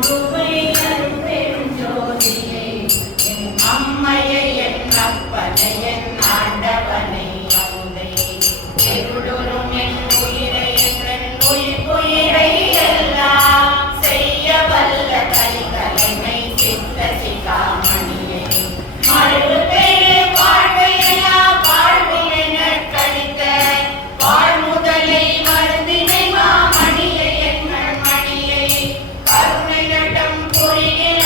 குருவை அருட்பெருஞ்சோதியை என் அம்மையை என் அப்பனை என் ஆண்டவனை அமுதை எருளுரும் என் உயிரை என் உயிரை எல்லாம் செய்ய வல்ல கலிகலைமை சித்த சிகாமணியை மறுபு பெரு வாழ்வையெல்லாம் வாழ்வின கழித்த வாழ்முதலை மருந்தினை மாமணியை என் மணியை கருணை நடம் புரிகிற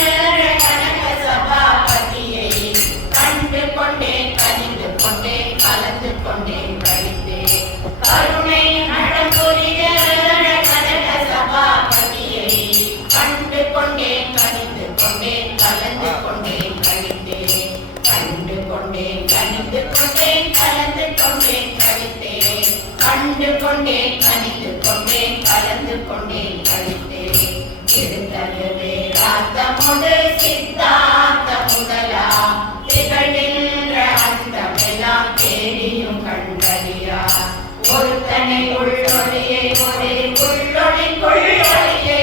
கனக சபாபதியை கண்டு கொண்டேன் கனிந்து கொண்டேன் கலந்து கொண்டேன் கழித்தேன் கருணை நடம் புரிகிற கனக சபாபதியை கண்டு கொண்டேன் கனிந்து கொண்டேன் கலந்து கொண்டேன் கழித்தேன் கண்டு கொண்டேன் கனிந்து கொண்டேன் கலந்து கொண்டேன் கழித்தேன் கண்டு கொண்டேன் கனிந்து கொண்டேன் கலந்து கொண்டேன் கழித்தேன் இருந்தது வேதாந்தமுடு சித்தாந்த முதலா திகழ்கின்ற அந்தமெல்லாம் தேடியும் கண்டறியா ஒருத்தனை உள்ளொளியை ஒரு உள்ளொளியை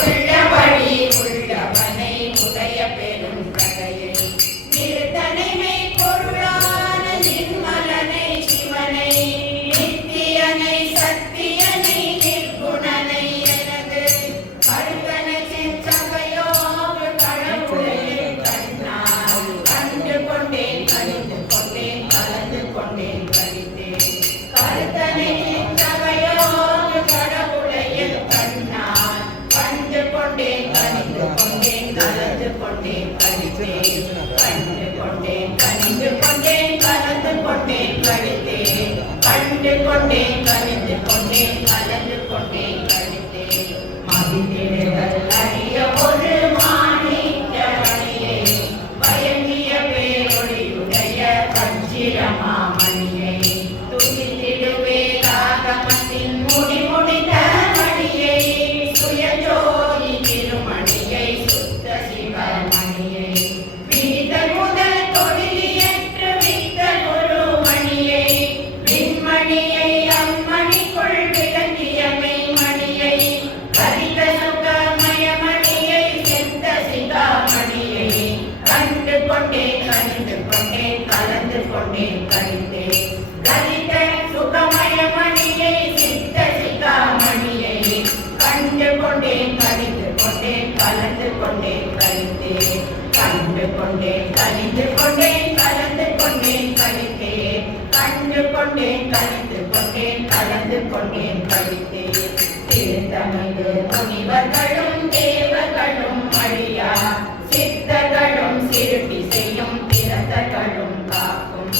உள்ளபடி உள்ளவனை உடைய பெரும் கதையை நிறுத்தனைமை பொருளான நிர்மலனை சிவனை நித்தியனை சத்தியனை நிர்குணனை எனது கருத்தனை செஞ்சவையோடு கடவுளையை கண்ணால் கண்டு கொண்டேன் கழிந்து கொண்டேன் கலந்து கொண்டேன் கழித்தேன் கருத்தனை செஞ்சவையோடு கடவுளையை கண்ணால் கண்டு கொண்டேன் கழிந்து கொண்டேன் கலந்து கொண்டேன் கழித்தேன் கண்டு கொண்டேன் கழிந்து கொண்டேன் கலந்து கொண்டேன் கழித்தேன் கண்டு கொண்டேன் கழிந்து கொண்டேன் கலந்து கொண்டேன் கழித்தேன் மகிழ்ந்திடுதல் அறிய ஒரு மாணிக்கமணியை பயங்கிய பேரொழியுடைய வஞ்சிரமாமணியை துதித்திடுவே ராகமத்தின் முடித்த மணியை சுயஜோதி திருமணியை சுத்த சிவமணியை விரிதல் முதல் தொழிலியற்று வித்த குருமணியை விண்மணியை அம்மணிக்குள் விளங்கிய மெய்மணியை கரித சுகமயமணியை செந்த சிகாமணியை கண்டு கொண்டேன் கணிந்து கொண்டேன் கலந்து கொண்டேன் கழித்தேன் கரித சுகமயமணியை சித்த சிகாமணியை கண்டு கொண்டேன் கணிந்து கொண்டேன் கலந்து கொண்டேன் கழித்தேன் கண்டு கொண்டேன் கணிந்து கொண்டேன் கலந்து கொண்டேன் கழித்தேன் கண்டு கொண்டேன் கணிந்து கொண்டேன் கலந்து கொண்டேன் கழித்தேன் திருத்தமிழ் முனிவர்களும் தேவர்களும் அழியா சித்தர்களும் சிறுட்டி செய்யும் திறத்தர்களும் காக்கும்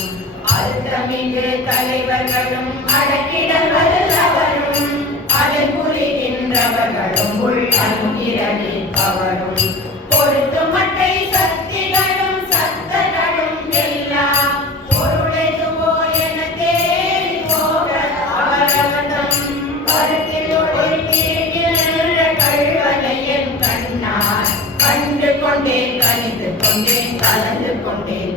அருத்தமிகு தலைவர்களும் அடக்கிடல் வல்லவரும் அதன் புரிகின்றவர்களும் உள் அணுகிறலில் கவரும் பொறுத்து மட்டை சக்திகளும் சத்தர்களும் எல்லாம் பொருளெதுவோ என தேடி போக அவரவதம் கருத்தில் ஒழித்திருக்கின்ற கழுவலையன் கண்ணார் கண்டு கொண்டேன் கணிந்து கொண்டேன் கலந்து கொண்டேன்